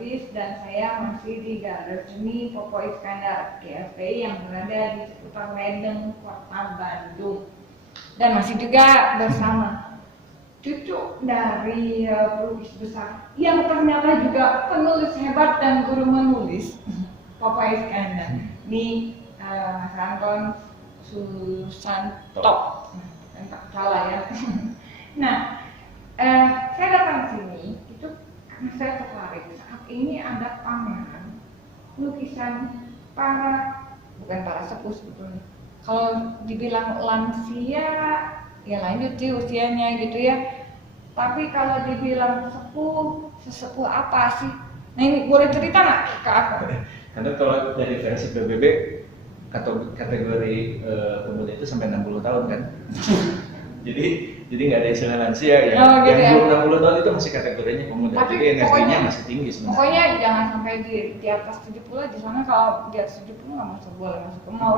Lubis dan saya masih di Galeri Seni Popo Iskandar GSPI yang berada di seputar Ledeng, Kota Bandung. Dan masih juga bersama cucu dari pelukis besar yang ternyata juga penulis hebat dan guru menulis Popo Iskandar. Ini Mas Anton Susanto, entah salah ya. Nah, saya datang ke sini itu karena saya tertarik. Saat ini ada pameran lukisan bukan para sepuh sebetulnya. Kalau dibilang lansia, ya lanjut sih usianya gitu ya. Tapi kalau dibilang sesepuh apa sih? Nah ini boleh cerita nggak ke aku? Karena kalau dari versi PBB kategori pemuda itu sampai 60 tahun kan. jadi nggak ada istilah lansia ya. Gitu yang ya? 60 tahun itu masih kategorinya pemuda. Tapi jadi energinya masih tinggi sebenarnya. Pokoknya jangan sampai di atas 70 aja, soalnya kalau di atas 70 nggak boleh masuk ke mall.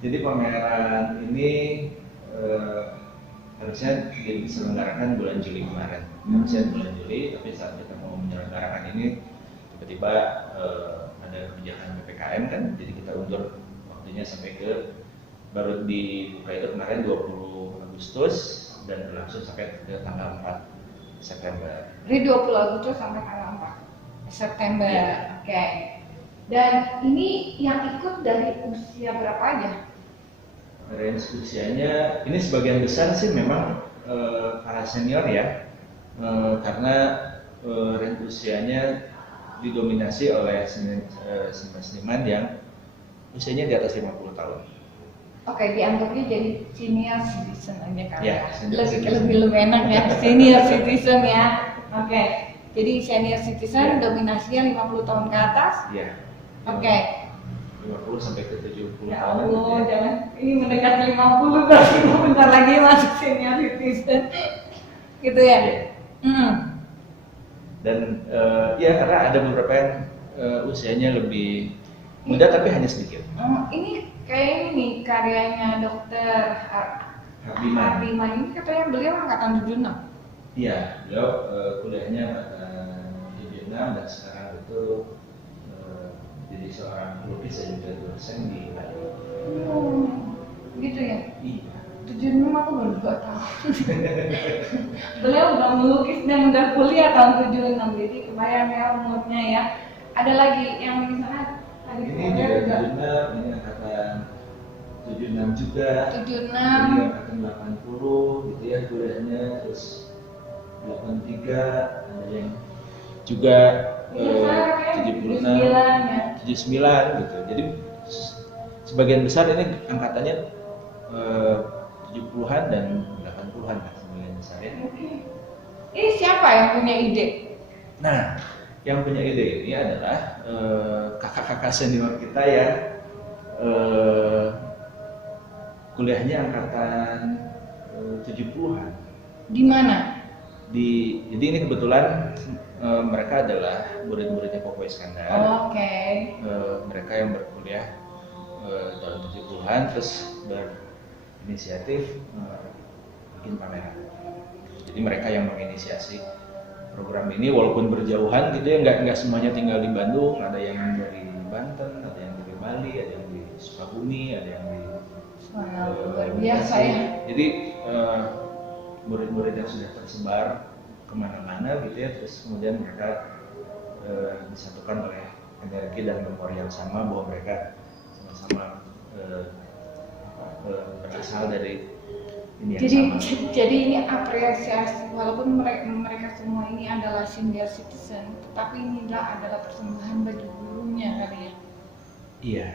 Jadi pameran ini harusnya diselenggarakan bulan Juli kemarin. Harusnya bulan Juli, tapi saat kita mau menyelenggarakan ini tiba-tiba ada kebijakan PPKM kan, jadi kita undur waktunya sampai baru dibuka itu kemarin 20 Agustus dan berlangsung sampai ke tanggal 4 September. Dari 20 Agustus sampai tanggal 4 September. Ya. Oke. Dan ini yang ikut dari usia berapa aja? Range usianya ini sebagian besar sih memang para senior ya, karena range usianya didominasi oleh seniman yang usianya di atas 50 tahun. Oke, dianggapnya jadi senior citizen aja kan Ya, lebih enak ya, senior citizen ya. Oke, jadi senior citizen dominasinya 50 tahun ke atas. Ya. Oke. 50 sampai ke 70 Ya tahun. Allah, jangan ini mendekati 50 berarti bentar lagi masuk senior citizen. Gitu ya. Dan ya karena ada beberapa yang usianya lebih muda tapi hanya sedikit. Ini kayak ini karyanya Dokter Hardiman. Ini katanya beliau angkatan 76. Iya, beliau kuliahnya angkatan 76 dan sekarang itu jadi seorang pelukis dan juga dosen di Bali. Gitu ya? Iya. 76 aku baru 2 tahun. Beliau udah melukis dan udah kuliah tahun 76, jadi kebayang ya umurnya ya. Ada lagi yang di sana ini juga 76, ini angkatan 76 juga. 76. Ini angkatan 80 gitu ya kuliahnya, terus 83 ada yang juga 76, 79 gitu. Jadi sebagian besar ini angkatannya 70-an dan 80-an lah sebagian besar ya. Ini siapa yang punya ide? Nah, yang punya ide ini adalah kakak-kakak senior kita ya. Kuliahnya angkatan 70-an. Di mana? Jadi ini kebetulan mereka adalah murid-muridnya Popo Iskandar. Oke. Mereka yang berkuliah tahun 70-an terus berinisiatif bikin pameran. Jadi mereka yang menginisiasi program ini walaupun berjauhan gitu ya, nggak semuanya tinggal di Bandung, ada yang dari Banten, ada yang dari Bali, ada yang di Sukabumi, ada yang di luar biasa ya. Jadi murid-murid yang sudah tersebar kemana-mana gitu ya, terus kemudian mereka disatukan oleh energi dan memori yang sama bahwa mereka sama-sama berasal dari ini yang sama. Jadi ini apresiasi walaupun mereka semua ini adalah senior citizen, tetapi inilah adalah persembahan bagi gurunya kali ya. Iya,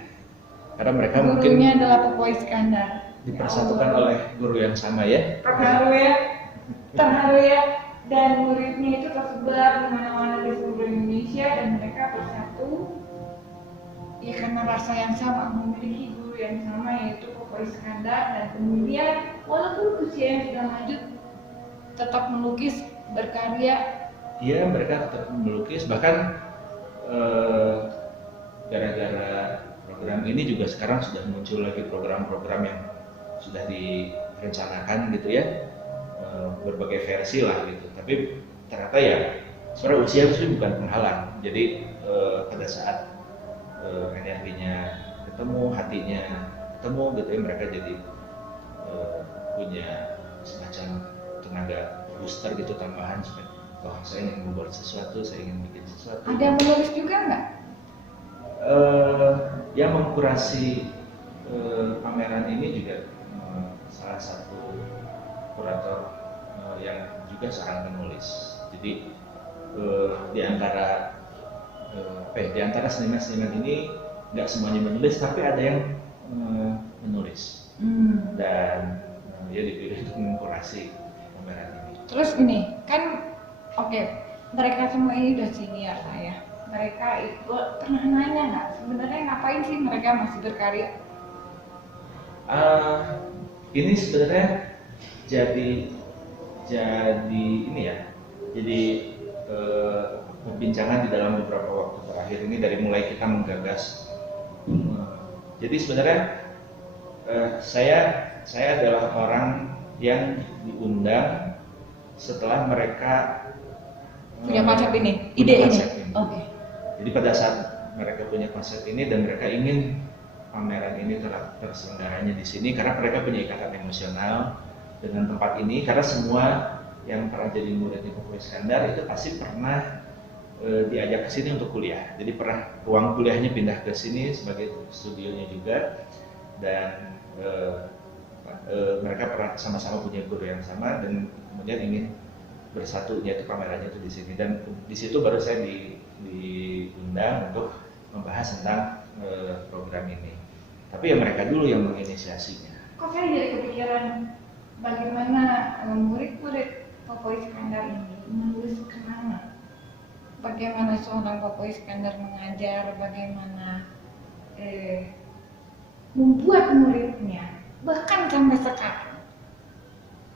karena mereka gurunya mungkin adalah Popo Iskandar. dipersatukan oleh guru yang sama ya. Terharu ya, dan muridnya itu tersebar di mana-mana di seluruh Indonesia dan mereka bersatu ya karena rasa yang sama, memiliki guru yang sama yaitu Popo Iskandar, dan kemudian walaupun usia yang sudah lanjut tetap melukis, berkarya. Iya, mereka tetap melukis, bahkan gara-gara program ini juga sekarang sudah muncul lagi program-program yang sudah direncanakan gitu ya. berbagai versi lah gitu. Tapi ternyata ya sebenarnya usia itu bukan penghalang. Jadi pada saat energinya ketemu, hatinya ketemu gitu ya, mereka jadi punya semacam tenaga booster gitu tambahan supaya saya ingin membuat sesuatu, saya ingin bikin sesuatu. Ada yang menulis juga nggak? Yang mengkurasi pameran ini juga salah satu kurator yang juga seorang penulis. Jadi di antara seniman-seniman ini nggak semuanya menulis, tapi ada yang menulis dan dia dipilih untuk mengkurasi pameran ini. Terus ini kan, oke, mereka semua ini udah senior lah ya. Mereka itu pernah nanya nggak sebenarnya ngapain sih mereka masih berkarya? Ini sebenarnya jadi ini ya, jadi perbincangan di dalam beberapa waktu terakhir ini dari mulai kita menggagas. Jadi sebenarnya saya adalah orang yang diundang setelah mereka Punya konsep ini, punya ide ini. konsep ini. Oke. Jadi pada saat mereka punya konsep ini dan mereka ingin pameran ini terselenggaranya di sini karena mereka punya ikatan emosional dengan tempat ini, karena semua yang pernah jadi muridnya Koko Iskandar itu pasti pernah diajak ke sini untuk kuliah. Jadi pernah ruang kuliahnya pindah ke sini sebagai studionya juga, dan mereka pernah sama-sama punya guru yang sama dan kemudian ingin bersatunya itu pamerannya itu di sini, dan di situ baru saya diundang untuk membahas tentang program ini. Tapi ya mereka dulu yang menginisiasinya. Kok saya jadi kepikiran bagaimana murid-murid Koko Iskandar ini menulis kenangan. Bagaimana seorang Koko Iskandar mengajar, bagaimana membuat muridnya bahkan sampai sekarang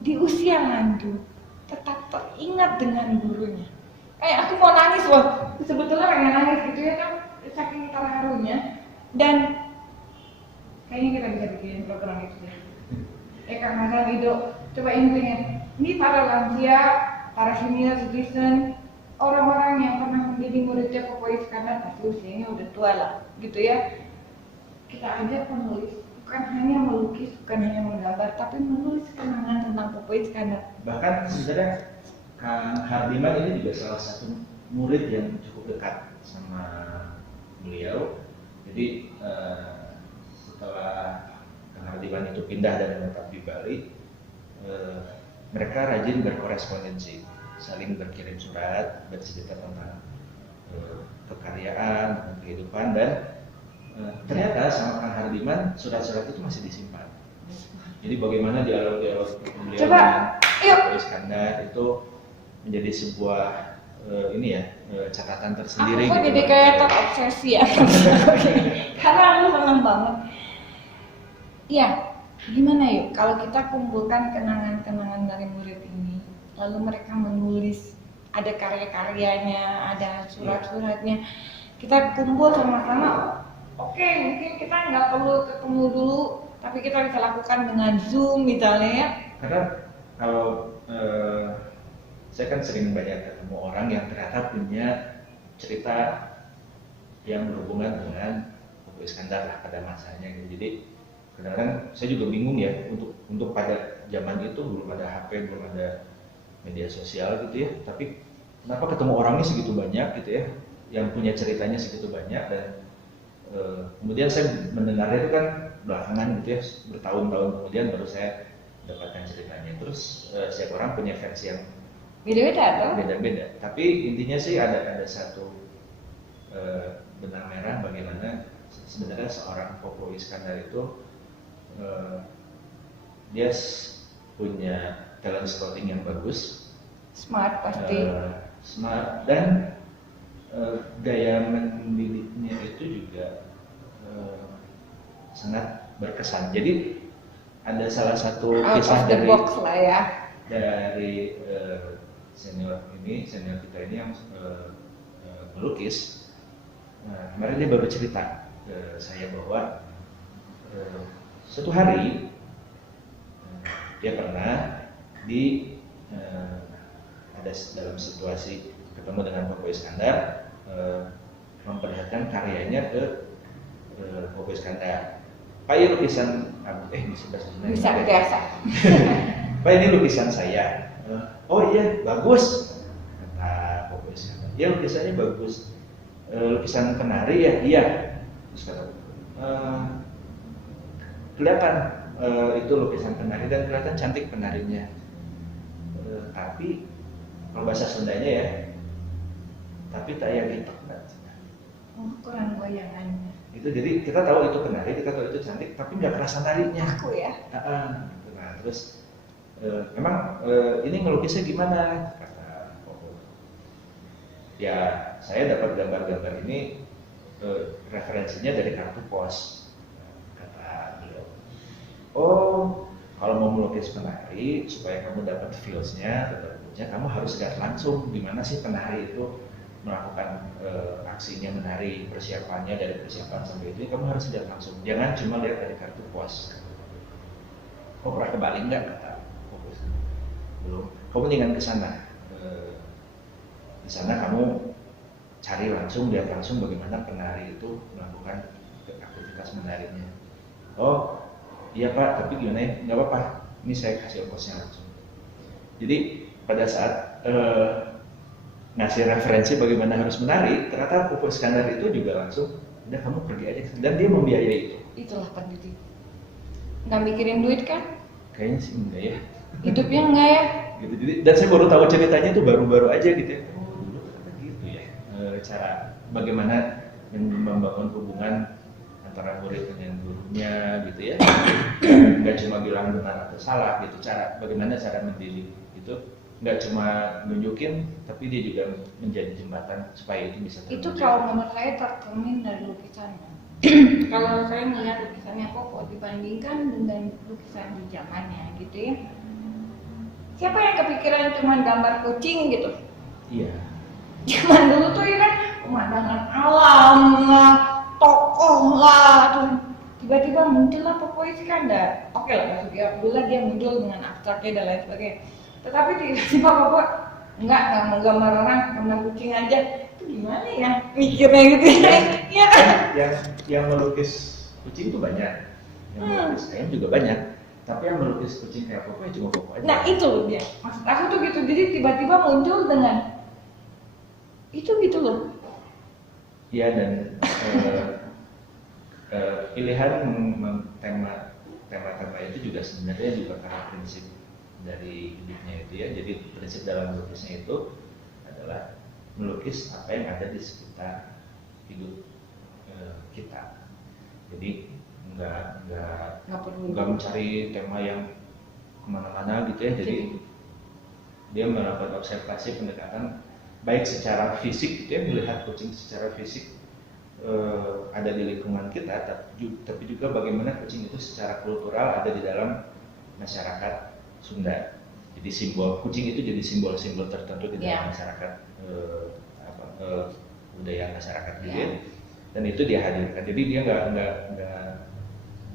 di usia lanjut tetap teringat dengan gurunya. Kayak aku mau nangis loh, sebetulnya pengen nangis gitu ya kan, saking terharunya. Dan kayaknya kita bisa bikin program itu ya. Kak Mas Ido, coba ingat, ini para lansia, para senior citizen, orang-orang yang pernah menjadi muridnya Koko Iskandar, pasti usianya udah tua lah, gitu ya. Kita ajak penulis, bukan hanya melukis, bukan hanya menggambar, tapi menulis kenangan tentang Koko Iskandar. Bahkan sebenarnya Kang Hardiman ini juga salah satu murid yang cukup dekat sama beliau. Jadi setelah Kang Hardiman itu pindah dan menetap di Bali, mereka rajin berkorespondensi, saling berkirim surat, bercerita tentang kekaryaan, tentang kehidupan, dan ternyata sama Kang Hardiman surat-surat itu masih disimpan. Jadi bagaimana dialog-dialog beliau dengan Koko Iskandar itu menjadi sebuah catatan tersendiri. Aku jadi kayak terobsesi ya. Karena aku senang banget. Iya, gimana yuk kalau kita kumpulkan kenangan-kenangan dari murid ini, lalu mereka menulis, ada karya-karyanya, ada surat-suratnya, kita kumpul sama-sama. Oke, mungkin kita nggak perlu ketemu dulu, tapi kita bisa lakukan dengan Zoom misalnya ya. Karena kalau saya kan sering banyak ketemu orang yang ternyata punya cerita yang berhubungan dengan Koko Iskandar lah pada masanya gitu. Jadi kadang-kadang saya juga bingung ya, untuk pada zaman itu belum ada HP, belum ada media sosial gitu ya, tapi kenapa ketemu orangnya segitu banyak gitu ya, yang punya ceritanya segitu banyak, dan kemudian saya mendengarnya itu kan belakangan gitu ya, bertahun-tahun kemudian baru saya dapatkan ceritanya. Terus setiap orang punya versi yang beda-beda, tapi intinya sih ada satu benang merah bagaimana sebenarnya seorang Koko Iskandar itu dia punya talent scouting yang bagus, smart pasti, smart, dan gaya mendidiknya itu juga sangat berkesan. Jadi ada salah satu kisah dari senior kita ini yang melukis. Kemarin dia baru cerita ke saya bahwa suatu hari dia pernah ada dalam situasi ketemu dengan Popo Iskandar, memperlihatkan karyanya ke Popo Iskandar. Pak, ini lukisan Bisa biasa. Pak, ini lukisan saya. Oh iya, bagus, kata Popo Iskandar. Ya, lukisannya bagus. Lukisan penari ya, iya. Terus kata, kelihatan itu lukisan penari dan kelihatan cantik penarinya. Tapi kalau bahasa Sundanya ya, tapi tak yang gitu. Oh, kurang goyangannya. Itu jadi kita tahu itu penari, kita tahu itu cantik, tapi nggak kerasa narinya. Aku ya. Nah, terus memang ini ngelukisnya gimana? Kata Popo. Ya, saya dapat gambar-gambar ini referensinya dari kartu pos. Kata beliau. Oh, kalau mau melukis penari supaya kamu dapat feels-nya, kamu harus lihat langsung di mana sih penari itu melakukan aksinya menari, persiapannya dari persiapan sampai itu kamu harus lihat langsung. Jangan cuma lihat dari kartu pos. Kau pernah ke Bali nggak? Kata Fokus. Belum. Kau mendingan ke sana. Di sana kamu cari langsung, lihat langsung bagaimana penari itu melakukan aktivitas menarinya. Oh, iya Pak, tapi gimana ya? Nggak apa-apa. Ini saya kasih ongkosnya langsung. Jadi pada saat ngasih referensi bagaimana harus menari, ternyata Popo Iskandar itu juga langsung, udah kamu pergi aja, dan dia membiayai itu. Itulah pendidik. Nggak mikirin duit kan? Kayaknya sih enggak ya. Hidupnya enggak ya? Gitu. Jadi, dan saya baru tahu ceritanya itu baru-baru aja gitu ya. Oh dulu ternyata gitu ya. Cara bagaimana membangun hubungan antara murid dengan gurunya gitu ya. Nggak cuma bilang benar atau salah gitu. Bagaimana cara mendidik itu. Nggak cuma nunjukin, tapi dia juga menjadi jembatan supaya itu bisa terwujud. Itu kalau menurut saya tercermin dari lukisannya. Kalau saya melihat lukisannya Popo dibandingkan dengan lukisan di zamannya gitu ya. Siapa yang kepikiran cuma gambar kucing gitu? Iya. Zaman dulu tuh ya kan pemandangan alam lah, tokoh lah, tuh tiba-tiba muncullah Popo Iskandar. Oke lah, maksudnya Abdullah dia muncul dengan abstraknya dan lain sebagainya. Tetapi tiba-tiba Popo nggak menggambar orang, gambar kucing aja. Itu gimana ya mikirnya gitu ya? Iya kan? Yang melukis kucing itu banyak, yang melukis ayam juga banyak. Tapi yang melukis kucing kayak Popo ya cuma Popo aja. Nah itu loh dia. Maksud aku tuh gitu. Jadi tiba-tiba muncul dengan itu gitu loh. Iya, dan pilihan tema-tema itu juga sebenarnya juga karena prinsip dari hidupnya itu ya. Jadi prinsip dalam melukisnya itu adalah melukis apa yang ada di sekitar hidup kita. Jadi nggak mencari tema yang kemana-mana gitu ya. Jadi dia melakukan observasi pendekatan baik secara fisik gitu ya, melihat kucing secara fisik ada di lingkungan kita, tapi juga bagaimana kucing itu secara kultural ada di dalam masyarakat Sunda. Jadi simbol kucing itu jadi simbol-simbol tertentu di dalam masyarakat budaya masyarakat gitu ya. Dan itu dia hadirkan. Jadi dia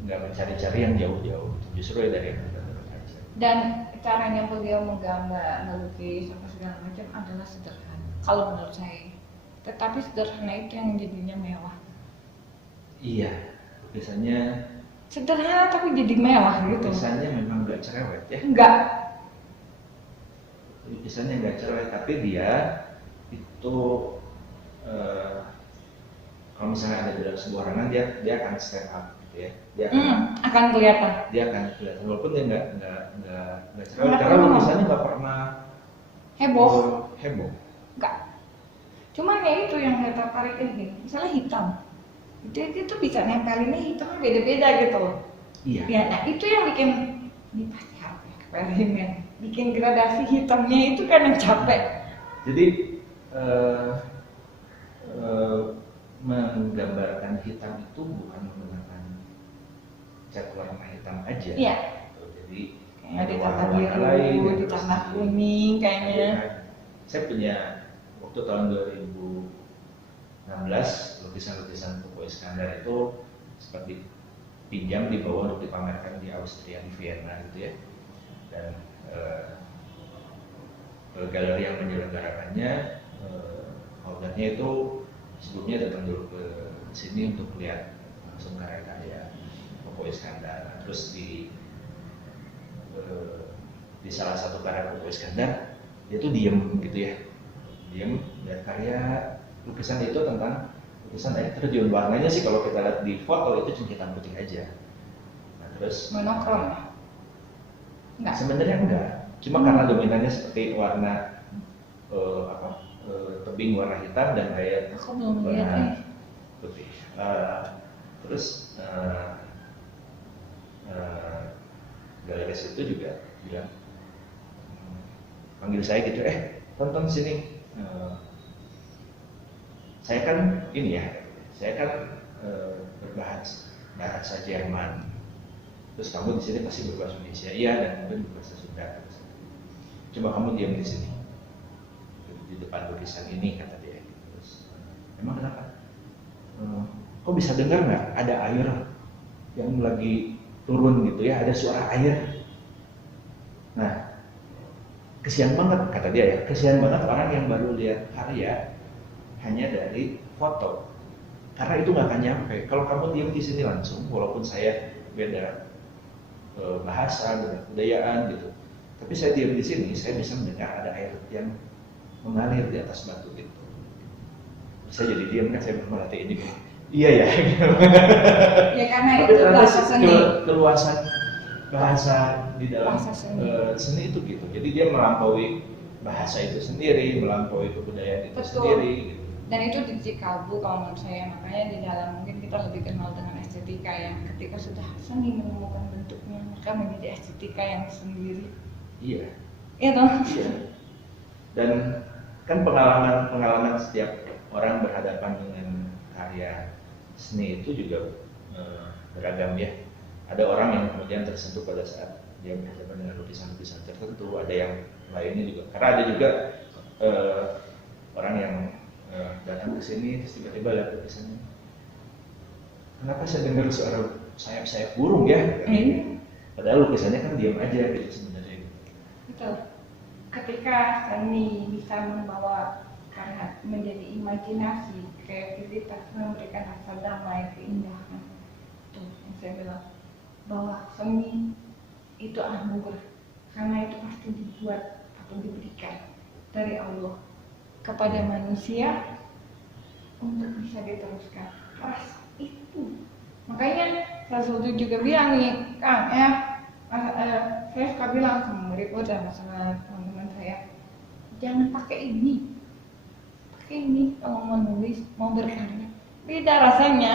nggak mencari-cari yang jauh-jauh, justru ya dari yang tertentu aja. Dan caranya beliau menggambar, melukis apa segala macam adalah sederhana. Kalau menurut saya, tetapi sederhana itu yang jadinya mewah. Iya, biasanya sederhana tapi jadi mewah gitu. Lukisannya memang nggak cerewet ya? Enggak. Lukisannya nggak cerewet, tapi dia itu kalau misalnya ada dalam sebuah ruangan dia akan stand up gitu ya. Dia akan kelihatan. Dia akan kelihatan walaupun dia nggak cerewet karena lukisannya nggak pernah heboh. Enggak. Cuman ya itu yang saya tertarik ini, misalnya hitam. Itu bisa nempelinnya hitamnya beda-beda gitu loh. Iya. Ya, nah itu yang bikin ini pasti harus eksperimen. Bikin gradasi hitamnya itu kan yang capek. Jadi menggambarkan hitam itu bukan menggunakan cat warna hitam aja. Iya. Jadi ada warna biru, ditambah kuning kayaknya. Saya punya waktu tahun 2016 lukisan-lukisan Popo Iskandar itu seperti pinjam dibawa untuk dipamerkan di Austria, di Vienna gitu ya. Dan galeri yang menyelenggarakannya holdernya itu sebelumnya datang dulu ke sini untuk lihat langsung karya-karya Popo Iskandar. Terus di salah satu karya Popo Iskandar dia tuh diem gitu ya, diem lihat karya lukisan itu tentang lukisan air terjun. Warnanya sih kalau kita lihat di foto itu cuma hitam putih aja. Nah, terus monokrom ya? Enggak. Sebenarnya enggak, cuma karena dominannya seperti warna tebing warna hitam dan kayak Aku belum lihat warna putih. Terus galeris itu juga bilang, panggil saya gitu, tonton sini. Saya kan ini ya, saya kan berbahasa Jerman. Terus kamu di sini pasti berbahasa Indonesia, iya, dan mungkin berbahasa Sunda. Coba kamu diam di sini, di depan lukisan ini, kata dia. Terus, emang kenapa? Kok bisa dengar nggak ada air yang lagi turun gitu ya, ada suara air. Nah, kesian banget, kata dia ya, kesian banget orang yang baru lihat karya hanya dari foto, karena itu nggak akan nyampe. Kalau kamu diam di sini langsung, walaupun saya beda bahasa, beda kebudayaan gitu, tapi saya diam di sini, saya bisa mendengar ada air yang mengalir di atas batu gitu. Saya jadi diam kan, saya berarti ini iya ya. Ya karena tapi itu bahasa seni. Keluasan bahasa di dalam Bahasa seni. Seni itu gitu. Jadi dia melampaui bahasa itu sendiri, melampaui kebudayaan itu Betul. sendiri. Gitu. Dan itu di Cikawbu kalau menurut saya, makanya di dalam mungkin kita lebih kenal dengan estetika yang ketika sudah seni menemukan bentuknya, maka menjadi estetika yang sendiri. Iya. Iya toh? Iya. Dan kan pengalaman setiap orang berhadapan dengan karya seni itu juga beragam ya. Ada orang yang kemudian tersentuh pada saat dia berhadapan dengan lukisan-lukisan tertentu, ada yang lainnya juga. Karena ada juga orang yang datang ke sini terus tiba-tiba lihat lukisannya. Kenapa saya dengar suara sayap-sayap burung ya? Padahal lukisannya kan diam aja gitu sebenarnya. Betul. Ketika seni bisa membawa karena menjadi imajinasi, kreativitas, memberikan rasa damai, keindahan. Itu yang saya bilang bahwa seni itu anugerah, karena itu pasti dibuat atau diberikan dari Allah kepada manusia untuk bisa diteruskan. Rasa itu, makanya Rasul juga bilang nih, Kang, saya suka bilang sama murid dan sama teman-teman saya, jangan pakai ini kalau mau nulis, mau berkarya, beda rasanya.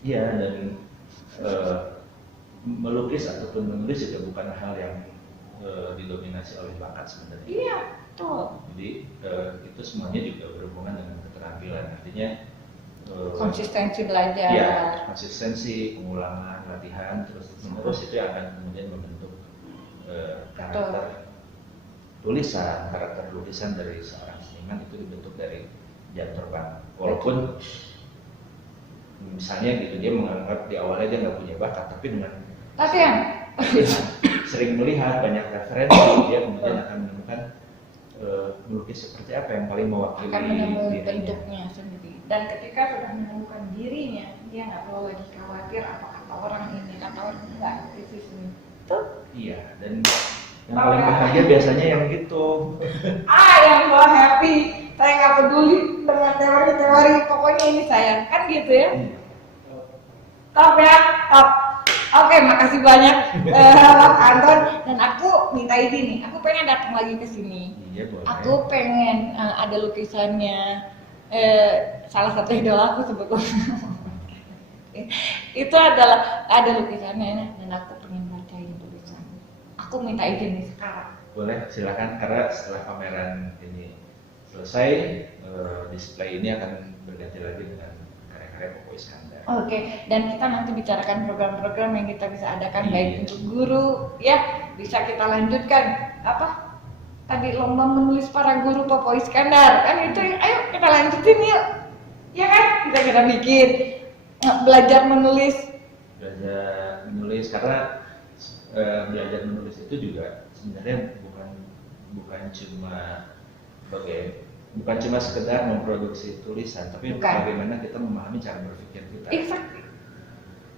Iya, dan melukis ataupun menulis juga bukan hal yang didominasi oleh bakat sebenarnya. Iya, betul. Jadi itu semuanya juga berhubungan dengan keterampilan. Artinya konsistensi belajar. Iya, konsistensi, pengulangan, latihan, terus menerus itu akan kemudian membentuk karakter tulisan, karakter lukisan dari seorang seniman itu dibentuk dari jam terbang. Walaupun misalnya gitu dia menganggap di awalnya dia nggak punya bakat, tapi dengan latihan sering melihat banyak referensi, dia kemudian akan menemukan melukis seperti apa yang paling mewakili akan menemukan dirinya. bentuknya sendiri. Dan ketika sudah menemukan dirinya, dia nggak perlu lagi khawatir apa kata orang ini, kata orang enggak, itu sini. Tuh. Iya, dan yang paling bahagia biasanya yang gitu. Yang gua happy, saya nggak peduli dengan teori-teori, pokoknya ini saya, kan gitu ya. Top ya, top. Oke, makasih banyak Anton. Dan aku minta izin nih, aku pengen datang lagi ke sini. Iya, boleh. Aku pengen ada lukisannya salah satu idola aku sebetulnya. Itu adalah ada lukisannya dan aku pengen bacain tulisannya. Aku minta izin nih sekarang. Boleh, silakan, karena setelah pameran ini selesai, display ini akan berganti lagi dengan karya-karya Popo Iskandar. Oke, dan kita nanti bicarakan program-program yang kita bisa adakan, Iya. baik untuk guru, ya bisa kita lanjutkan apa? Tadi lomba menulis para guru Popo Iskandar, kan itu, ayo kita lanjutin yuk, ya kan? Kita bikin belajar menulis. Karena belajar menulis itu juga sebenarnya bukan bukan cuma sekedar memproduksi tulisan, tapi Bukan. bagaimana kita memahami cara berpikir kita. Exactly.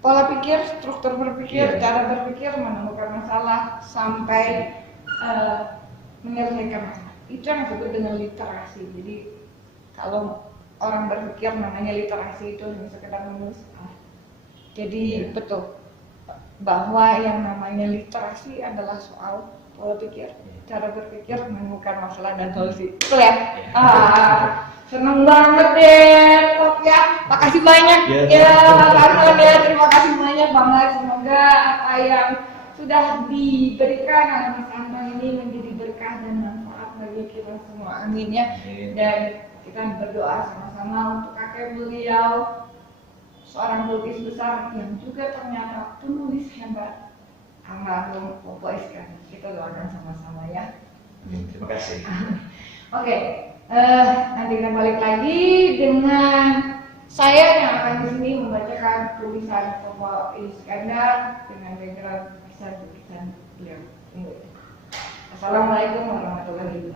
Pola pikir, struktur berpikir, Iya. cara berpikir, menemukan masalah sampai menyelesaikan masalah. Itu yang disebut dengan literasi. Jadi kalau orang berpikir namanya literasi itu hanya sekedar menulis. Jadi Iya. betul bahwa yang namanya literasi adalah soal pola pikir, cara berpikir, menemukan masalah dan solusi. Betul ya? Seneng banget deh, Pop ya. Makasih banyak Ya. Kak ya. Terima kasih banyak banget. Semoga apa yang sudah diberikan oleh Mas Anton ini menjadi berkah dan manfaat bagi kita semua. Amin ya. Amin. Dan kita berdoa sama-sama untuk kakek beliau, seorang pelukis besar yang juga ternyata penulis hebat, almarhum Popo Iskan. Kita doakan sama-sama ya. Terima kasih. Oke, nanti kita balik lagi dengan saya yang akan di sini membacakan tulisan Popo Iskandar dengan background kisah-kisah beliau. Assalamualaikum warahmatullahi wabarakatuh.